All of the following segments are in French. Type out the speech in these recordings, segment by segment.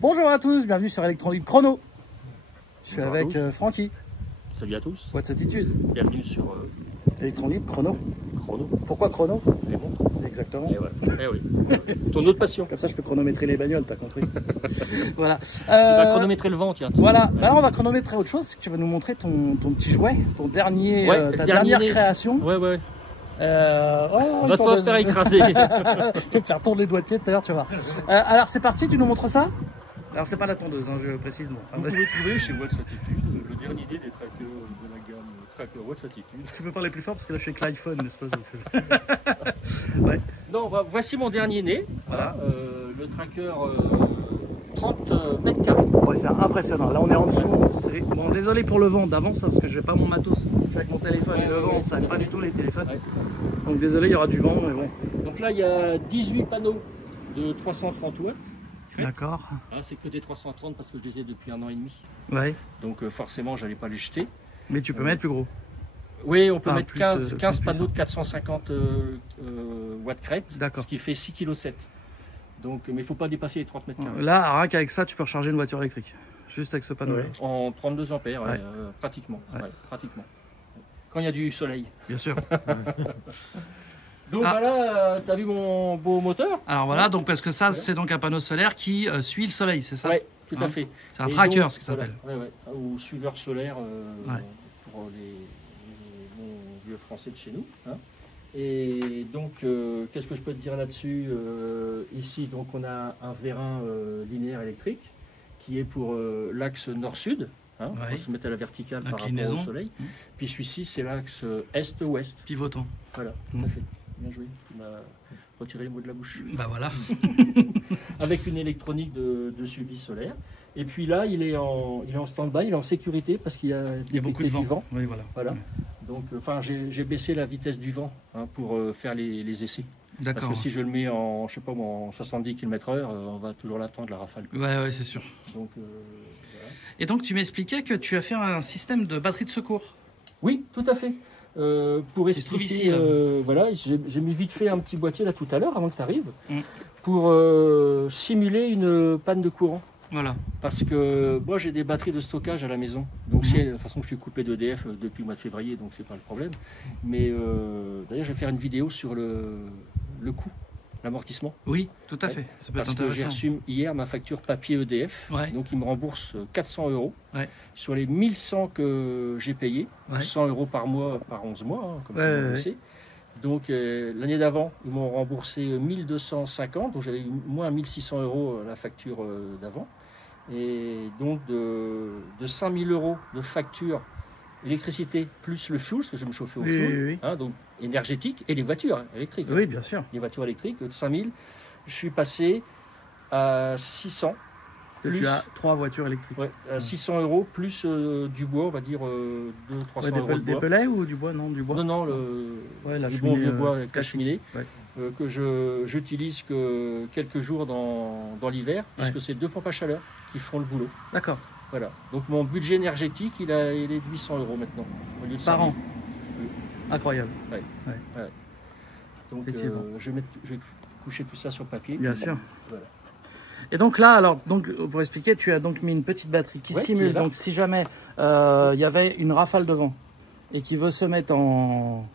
Bonjour à tous, bienvenue sur Electron Libre Chrono. Je suis Bonjour à avec tous. Francky. Salut à tous. What's Attitude. Bienvenue sur Electron Libre Chrono. Chrono, Pourquoi Chrono? les montres. Exactement. Et voilà. Eh oui. Ton autre passion. Comme ça, je peux chronométrer les bagnoles, t'as compris. Voilà. Tu vas chronométrer le vent, tiens. Voilà. Bah là, on va chronométrer autre chose. Tu vas nous montrer ton petit jouet, ton dernier, Ouais, ta dernier dernière né. création. Ouais. Oh, Va te faire écraser. Je vais me faire tourner les doigts de pied tout à l'heure, tu vas voir. Alors, c'est parti, tu nous montres ça? Alors, c'est pas la tondeuse, hein, je précise. Non. Vous pouvez trouver chez What's Attitude le dernier des trackers de la gamme Tracker What's Attitude. Tu peux parler plus fort parce que là, je suis avec l'iPhone, n'est-ce pas? Ouais. Non, voici mon dernier né. Voilà. Le tracker 30 mètres carrés. Ouais, c'est impressionnant. Là, on est en dessous. Bon, désolé pour le vent d'avance, hein, parce que je n'ai pas mon matos. Je suis avec mon téléphone et le vent, ça n'aime pas du tout les téléphones. Ouais. Donc, désolé, il y aura du vent, mais bon. Donc là, il y a 18 panneaux de 330 watts. D'accord. Ah, c'est que des 330 parce que je les ai depuis 1 an et demi. Ouais. Donc forcément, j'allais pas les jeter. Mais tu peux mettre plus gros. Oui, on peut Enfin, mettre plus, 15 plus panneaux puissant. de 450 watts crête, D'accord. ce qui fait 6,7 kg. Donc, mais il ne faut pas dépasser les 30 mètres carrés. Là, rien qu'avec ça, tu peux recharger une voiture électrique. Juste avec ce panneau-là. En 32 ampères, Ouais. pratiquement. Ouais. Ouais, pratiquement. Quand il y a du soleil. Bien sûr. Donc Ah. voilà, tu as vu mon beau moteur? Alors voilà, donc parce que ça, c'est donc un panneau solaire qui suit le soleil, c'est ça? Oui, tout Hein? à fait. C'est un Et tracker, donc, ce qui s'appelle. Voilà, ou suiveur solaire Ouais. pour les bons vieux français de chez nous. Hein. Et donc, qu'est-ce que je peux te dire là-dessus? Ici, donc, on a un vérin linéaire électrique qui est pour l'axe nord-sud. Hein. On Ouais. va se mettre à la verticale par rapport Inclinaison. au soleil. Mmh. Puis celui-ci, c'est l'axe est-ouest. Pivotant. Voilà, tout à fait. Bien joué. Tu m'as retiré les mots de la bouche. Bah voilà. Avec une électronique de suivi solaire. Et puis là, il est en stand-by, il est en sécurité parce qu'il y a Il y a beaucoup de du vent. Oui, voilà. Voilà. Donc, enfin, j'ai baissé la vitesse du vent pour faire les essais. Parce D'accord. que si je le mets en, je sais pas, en 70 km/h, on va toujours l'attendre, la rafale. Quoi. Ouais, c'est sûr. Donc, voilà. Et donc, tu m'expliquais que tu as fait un système de batterie de secours. Oui, tout à fait. Pour se trouve expliquer, ici, là. voilà, j'ai mis vite fait un petit boîtier là tout à l'heure, avant que tu arrives, Mm. pour simuler une panne de courant. Voilà. Parce que moi j'ai des batteries de stockage à la maison. Donc Mhm. de toute façon je suis coupé d'EDF depuis le mois de février, donc c'est pas le problème. Mais d'ailleurs je vais faire une vidéo sur le coût, l'amortissement. Oui, tout à Ouais. fait. Ça peut être Parce que j'ai intéressant. reçu hier ma facture papier EDF. Ouais. Donc ils me remboursent 400 € Ouais. sur les 1100 que j'ai payés. Ouais. 100 € par mois, par 11 mois, hein, comme Ouais, tout le monde ouais, le sait. Donc l'année d'avant, ils m'ont remboursé 1250, donc j'avais eu moins 1600 € la facture d'avant. Et donc de 5000 € de facture électricité plus le fuel, parce que je me chauffais au Oui, fuel, oui, oui. hein, donc énergétique, et les voitures hein, électriques. Oui, bien sûr. Les voitures électriques, de 5000, je suis passé à 600. Parce que Plus- tu as 3 voitures électriques. Ouais, 600 € plus du bois, on va dire 200-300 Ouais, € de des bois. pellets ou du bois? Non, du bois. Non, Ouais, la le bon cheminée, vieux bois avec la classique. cheminée, Ouais. que j'utilise que quelques jours dans l'hiver, puisque Ouais. c'est 2 pompes à chaleur qui font le boulot. D'accord. Voilà. Donc mon budget énergétique, il est de 800 € maintenant, au lieu de Par 5 000. an. Incroyable. Donc Effectivement. je vais coucher tout ça sur papier. Bien Puis, sûr. voilà. Et donc là, alors, donc, pour expliquer, tu as donc mis une petite batterie qui Ouais, qui simule. est là. Donc si jamais il y avait une rafale de vent et qui veut se mettre en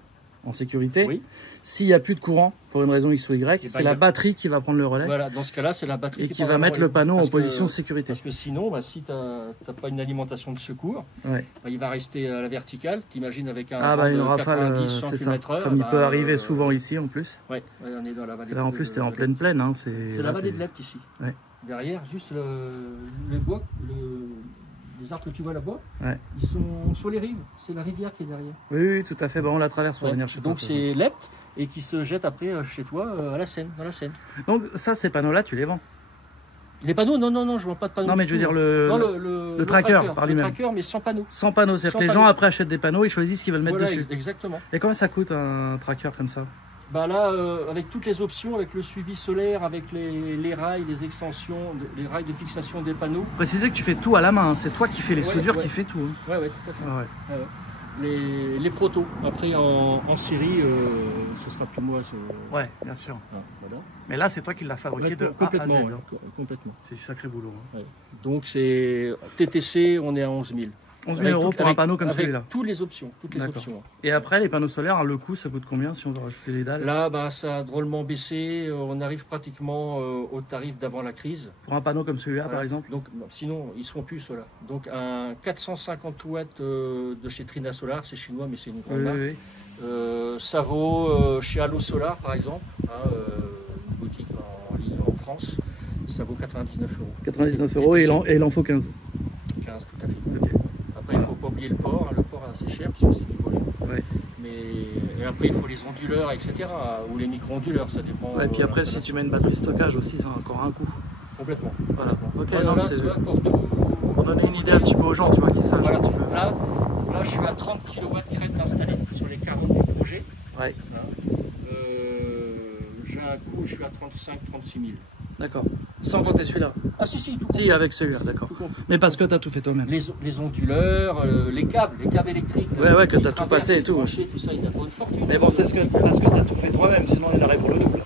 sécurité, Oui. s'il n'y a plus de courant, pour une raison X ou Y, Et c'est ben, la il y a- batterie qui va prendre le relais Voilà, dans ce cas-là, c'est la batterie et qui prend va la mettre relais. le panneau en Parce que- position sécurité. Parce que sinon, si tu n'as pas une alimentation de secours, Ouais. il va rester à la verticale. T'imagines avec un Ah bah vent une de rafale, 90, 100 c'est ça. km/h. Comme il peut arriver souvent ici en plus. Ouais, on est dans la vallée. Là en plus, tu es en pleine plaine. Hein, C'est la là, vallée t'es- de l'Epte ici. Ouais. Derrière, juste le bois, les arbres que tu vois là-bas, Ouais. ils sont sur les rives. C'est la rivière qui est derrière. Oui, oui, tout à fait. Bon, on la traverse pour Ouais. venir chez toi. Donc c'est l'Epte et qui se jette après chez toi à la Seine, dans la Seine. Donc ça, ces panneaux-là, tu les vends. Les panneaux, non, je vends pas de panneaux. Non, mais du je veux tout. dire le Non, le tracker par lui-même. Le tracker, mais sans panneaux. sans panneaux. C'est-à-dire Sans que les gens panneaux. après achètent des panneaux, ils choisissent ce qu'ils veulent mettre Voilà, dessus. exactement. Et combien ça coûte un tracker comme ça? Bah là, avec toutes les options, avec le suivi solaire, avec les rails, les extensions, les rails de fixation des panneaux. Précisez que tu fais tout à la main. Hein. C'est toi qui fais les Ouais, soudures, ouais. qui fais tout. Hein. Ouais, tout à fait. Ah ouais. Ouais. les protos. Après, en série, ce sera plus moi. Ouais, bien sûr. Voilà. Mais là, c'est toi qui l'as fabriqué de A à Z. Complètement. Hein. Complètement. C'est du sacré boulot. Hein. Ouais. Donc, c'est TTC, on est à 11 000. 11 000 euros pour un panneau comme celui-là. Avec toutes les options. Et après, les panneaux solaires, le coût, ça coûte combien si on veut rajouter les dalles? Là, bah, ça a drôlement baissé. On arrive pratiquement au tarif d'avant la crise. Pour un panneau comme celui-là, par exemple? Donc, non, sinon, ils ne seront plus ceux-là. Donc, un 450 watts de chez Trina Solar, c'est chinois, mais c'est une grande marque. Ça vaut chez Allo Solar, par exemple, une boutique en ligne en France, ça vaut 99 euros. 99 euros et il en faut 15. 15, tout à fait. Okay. Après, il ne faut pas oublier le port. Le port est assez cher parce que c'est du volume. Ouais. Et après, il faut les onduleurs, etc. Ou les micro-onduleurs, ça dépend. Et puis après, si tu mets une batterie stockage aussi, ça a encore un coût. Complètement. Voilà. Ok, ouais, non, là, c'est pour donner une idée un petit peu aux gens, tu vois, qui savent voilà. un petit peu. Là, je suis à 30 kW crête installée sur les 40 du projet. Ouais. J'ai un coût, je suis à 35-36 000. D'accord. Sans compter celui-là. Ah si, tout si, avec celui-là, d'accord. Mais parce que tu as tout fait toi-même. Les onduleurs, les câbles électriques. Ouais, que tu as tout passé et tout. Tout ça, il a pas une fortune. Mais bon, c'est parce que tu as tout fait toi-même, sinon il aurait pour le double.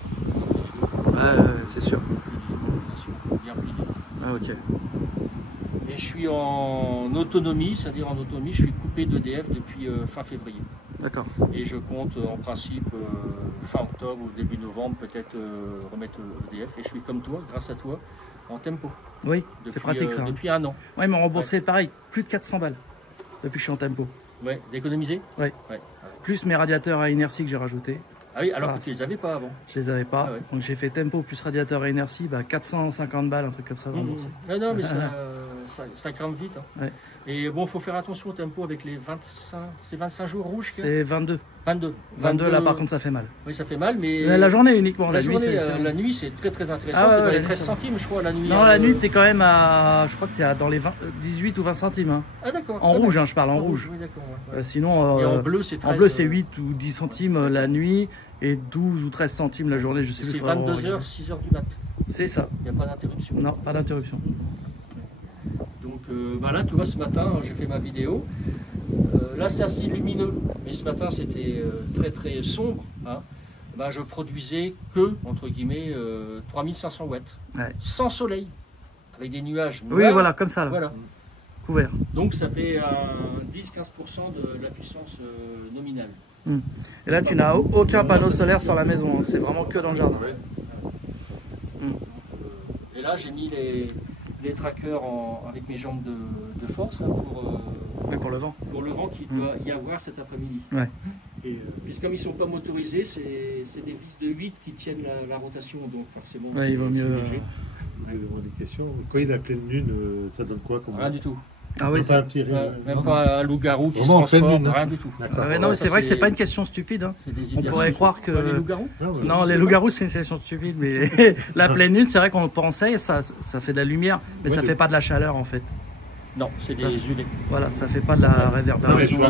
C'est sûr. Bien sûr, bien plié. Ah, ok. Et je suis en autonomie, c'est-à-dire en autonomie, je suis coupé d'EDF depuis fin février. D'accord. Et je compte en principe fin octobre ou début novembre peut-être remettre EDF. Et je suis comme toi, grâce à toi, en tempo. Oui, c'est pratique ça. Depuis un an. Ouais, ils m'ont remboursé pareil, plus de 400 balles depuis que je suis en tempo. Ouais, d'économiser. Ouais. Plus mes radiateurs à inertie que j'ai rajoutés. Ah oui, alors que tu les avais pas avant. Je les avais pas. Donc j'ai fait tempo plus radiateur à inertie, 450 balles, un truc comme ça. Non, mais ça grimpe vite. Hein. Ouais. Et bon, il faut faire attention au tempo avec les 25... C'est 25 jours rouges que... C'est 22. 22, là par contre ça fait mal. Oui, ça fait mal, mais... La journée uniquement, la nuit c'est très intéressant, c'est dans les 13 centimes je crois la nuit. Non, la nuit t'es quand même à... Je crois que t'es dans les 18 ou 20 centimes. Hein. Ah d'accord. En rouge, je parle en rouge. Oui, d'accord. Sinon, et en bleu c'est 13... En bleu c'est 8 ou 10 centimes la nuit et 12 ou 13 centimes la journée, je sais plus. C'est 22h, 6h du mat. C'est ça. Il n'y a pas d'interruption. Non, pas d'interruption. Donc là, tu vois, ce matin, j'ai fait ma vidéo. Là, c'est assez lumineux, mais ce matin, c'était très sombre. Hein. Je produisais que, entre guillemets, 3500 watts. Ouais. Sans soleil, avec des nuages noirs. Oui, voilà, comme ça. Là. Voilà. Couvert. Donc, ça fait 10-15% de la puissance nominale. Et là, tu n'as aucun panneau solaire sur la maison. Hein. C'est vraiment que dans le jardin. Ouais. Et là, j'ai mis les trackers avec mes jambes de force là, pour le vent. Pour le vent qu'il doit y avoir cet après-midi. Ouais. Et puis comme ils ne sont pas motorisés, c'est des vis de 8 qui tiennent la rotation, donc forcément il vaut mieux. Léger. Vous avez des questions. Quand il a pleine lune, ça donne quoi comme... Rien du tout. Ah oui, pas un petit même pas un loup-garou qui se transforme, rien du tout. Non, mais c'est vrai que c'est pas une question stupide. Hein. On pourrait croire que... Les loups-garous non, les loups-garous c'est une question stupide, mais la pleine lune, c'est vrai qu'on pensait, ça fait de la lumière, mais ça fait pas de la chaleur en fait. Non, c'est des UV. Voilà, ça fait pas de la réverbération.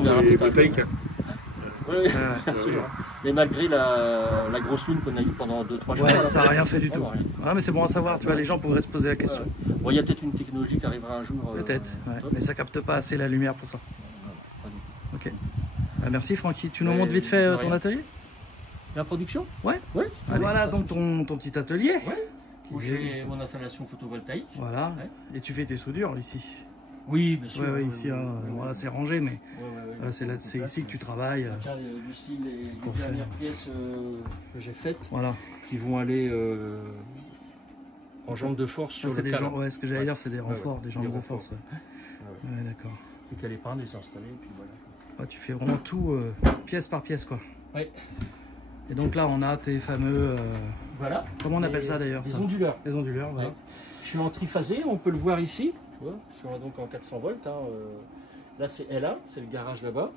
Oui, absolument. Mais malgré la grosse lune qu'on a eue pendant 2-3 jours. Ça n'a rien fait du tout. Ouais, mais c'est bon à savoir, tu vois, les gens pourraient se poser la question. Bon, il y a peut-être une technologie qui arrivera un jour. Peut-être, mais ça capte pas assez la lumière pour ça. Ok. Merci Francky. Tu nous montres vite fait ton atelier? La production? Ouais. Voilà donc ton petit atelier. Ouais. Où j'ai mon installation photovoltaïque. Voilà. Et tu fais tes soudures ici? Oui, bien sûr. Oui, ici, voilà, c'est rangé, mais c'est ici que tu travailles. Ici, les dernières pièces que j'ai faites, voilà, qui vont aller en jambes de force sur le cadre. Ouais, ce que j'allais dire, c'est des renforts, des jambes de force. Ouais, d'accord. Plus qu'à les peindre, les installer, et puis voilà. Tu fais vraiment tout pièce par pièce, quoi. Oui. Et donc là, on a tes fameux... Voilà. Comment on appelle ça d'ailleurs? Les onduleurs. Les onduleurs, voilà. Je suis en triphasé, on peut le voir ici. Je suis donc en 400 volts. Hein. Là, c'est L1, c'est le garage là-bas.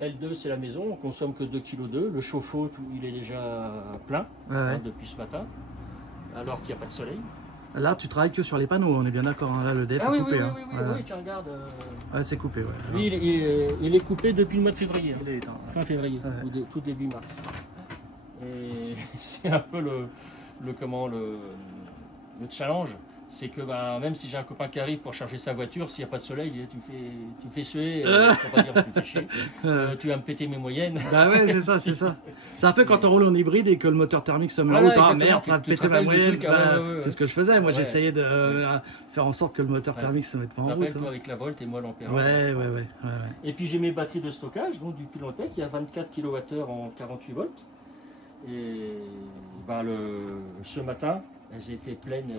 L2, c'est la maison, on consomme que 2,2 kg. Le chauffe-eau, il est déjà plein depuis ce matin, alors qu'il n'y a pas de soleil. Là, tu travailles que sur les panneaux, on est bien d'accord. Hein. Là, le DF est coupé. Oui, tu regardes. C'est coupé, ouais. Lui, il est coupé depuis le mois de février. Hein. Il est éteint. Fin février, tout début mars. Et c'est un peu le challenge. c'est que même si j'ai un copain qui arrive pour charger sa voiture, s'il n'y a pas de soleil, il dit, tu fais suer, pour pas dire tu fais chier, tu vas me péter mes moyennes. Bah ouais, c'est ça, c'est ça. C'est un peu quand on roule en hybride et que le moteur thermique se met en route. Ah merde, ça va péter ma moyenne. C'est ce que je faisais. Moi, j'essayais de faire en sorte que le moteur thermique se mette pas en route. Rappelle-toi avec la Volt et moi l'ampère. Ouais. Et puis j'ai mes batteries de stockage, donc du Pilantec, il y a 24 kWh en 48 volts. Et ce matin, elles étaient pleines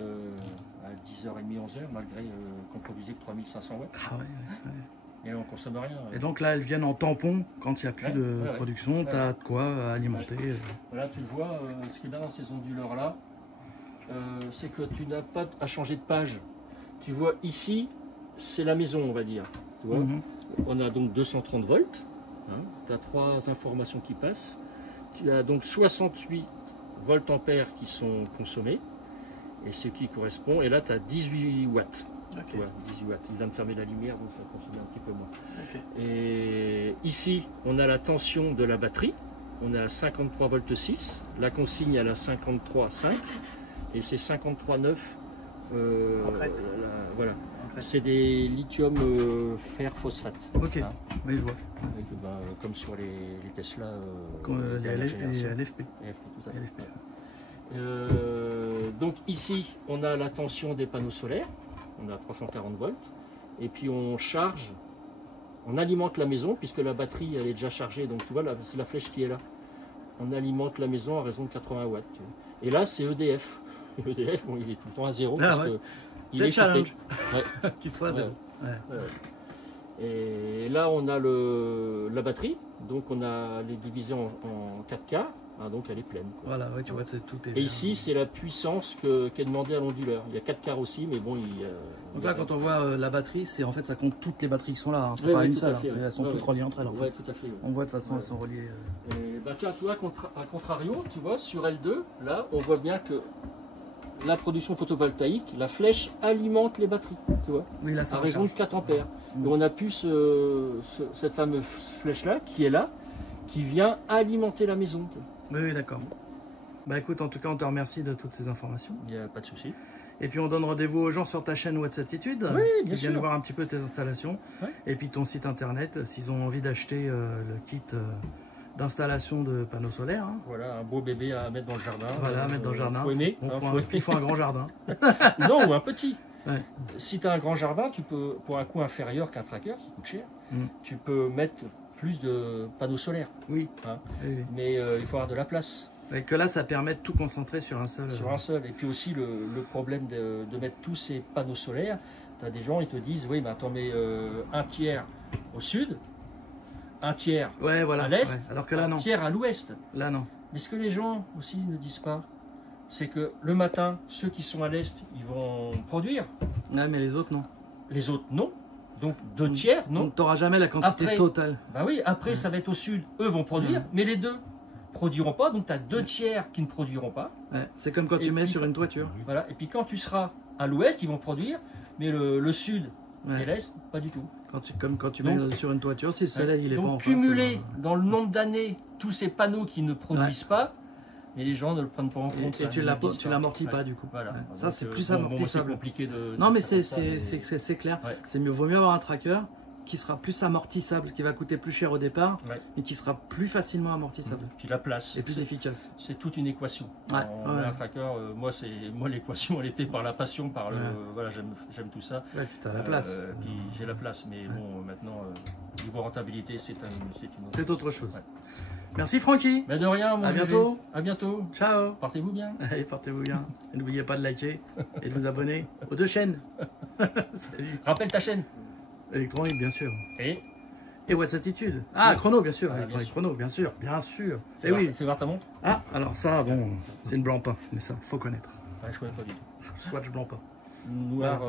à 10h30, 11h, malgré qu'on produisait que 3500 watts. Ah ouais. Et on ne consomme rien. Et donc là, elles viennent en tampon quand il n'y a plus de production. Tu as de quoi alimenter. Voilà, tu le vois, ce qui est bien dans ces onduleurs-là, c'est que tu n'as pas à changer de page. Tu vois, ici, c'est la maison, on va dire. Tu vois, on a donc 230 volts. Hein, tu as 3 informations qui passent. Tu as donc 68 volts ampères qui sont consommés. Et ce qui correspond, et là tu as 18 watts. Okay. Ouais, 18 watts. Il vient de fermer la lumière, donc ça consomme un petit peu moins. Okay. Et ici, on a la tension de la batterie. On a 53 volts 6. La consigne, elle a 53,5. Et c'est 53,9. Voilà. C'est des lithium fer phosphate. Ok, hein. Oui, je vois. Avec, comme sur les Tesla. Les LFP. Tout à fait. Donc ici, on a la tension des panneaux solaires. On a 340 volts. Et puis on charge, on alimente la maison, puisque la batterie elle est déjà chargée. Donc tu vois, c'est la flèche qui est là. On alimente la maison à raison de 80 watts. Et là, c'est EDF. EDF, bon, il est tout le temps à zéro. Ah, ouais. C'est le challenge. Ouais. Qu'il soit à zéro. Ouais. Et là, on a la batterie. Donc, on a les divisés en 4K. Ah, donc, elle est pleine. Quoi. Voilà, ouais, tu vois, tout est. Et ici, c'est la puissance qu'est demandée à l'onduleur. Il y a 4 quarts aussi, mais bon. Donc là, quand on voit la batterie, c'est en fait, ça compte toutes les batteries qui sont là. Hein. C'est pas une seule. Elles sont toutes reliées entre elles. Oui, tout à fait. On voit de toute façon, elles sont reliées. Et, tiens, tu vois, à contrario, tu vois, sur L2, là, on voit bien que la production photovoltaïque, la flèche alimente les batteries, tu vois, oui, là, ça à raison de 4 ampères. Et on a plus cette fameuse flèche-là, qui est là, qui vient alimenter la maison. Oui, d'accord. Bah écoute, en tout cas, on te remercie de toutes ces informations. Il n'y a pas de souci. Et puis on donne rendez-vous aux gens sur ta chaîne What's Attitude, qui viennent voir un petit peu tes installations. Ouais. Et puis ton site internet, s'ils ont envie d'acheter le kit d'installation de panneaux solaires. Hein. Voilà, un beau bébé à mettre dans le jardin. Voilà, à mettre dans le jardin. Faut aimer. Il faut un grand jardin. Non, ou un petit. Ouais. Si tu as un grand jardin, tu peux, pour un coût inférieur qu'un tracker qui coûte cher, tu peux mettre plus de panneaux solaires. Oui. Hein. Oui. Mais il faut avoir de la place. Et que là, ça permet de tout concentrer sur un seul. Sur un seul. Et puis aussi, le problème de mettre tous ces panneaux solaires, tu as des gens, ils te disent, oui, mais t'en mets un tiers au sud, un tiers à l'est, alors que là, non. Un tiers à l'ouest. Là, non. Mais ce que les gens aussi ne disent pas, c'est que le matin, ceux qui sont à l'est, ils vont produire. Ouais, mais les autres, non. Les autres, non. Donc 2 tiers, non. Donc tu n'auras jamais la quantité après, totale. Bah oui, après ça va être au sud, eux vont produire, mais les deux produiront pas, donc tu as 2 tiers qui ne produiront pas. Ouais, c'est comme quand tu mets sur une toiture. Voilà, et puis quand tu seras à l'ouest, ils vont produire, mais le sud et l'est, pas du tout. Comme quand tu mets sur une toiture, si le soleil il est pas en face. Donc cumuler dans le nombre d'années tous ces panneaux qui ne produisent pas, mais les gens ne le prennent pas en compte. Et tu l'amortis pas du coup. Voilà. Ça c'est plus amortissable. C'est compliqué de. Non mais c'est clair. Ouais. C'est vaut mieux avoir un tracker qui sera plus amortissable, qui va coûter plus cher au départ, et qui sera plus facilement amortissable. Puis la place. Et plus efficace. C'est toute une équation. Ouais. Un tracker, moi l'équation elle était par la passion, par le. Voilà, j'aime tout ça. Ouais, puis tu as la place. Puis j'ai la place, mais bon maintenant niveau rentabilité c'est autre chose. Ouais. Merci Francky. Mais de rien, à bientôt. À bientôt. Ciao. Portez-vous bien. Allez, portez-vous bien. Et n'oubliez pas de liker et de vous abonner aux 2 chaînes. Salut. Rappelle ta chaîne. Électronique, bien sûr. Et What's Attitude. Ah, chrono, bien sûr. Électronique chrono, bien sûr. Bien sûr. Et oui. Fais voir ta montre. Ah, alors ça, bon, c'est une blanc pain, mais ça, faut connaître. Ouais, je connais pas du tout. Swatch blanc pain. Noir,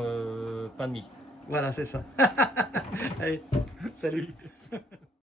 pain de mie. Voilà, c'est ça. Allez, salut.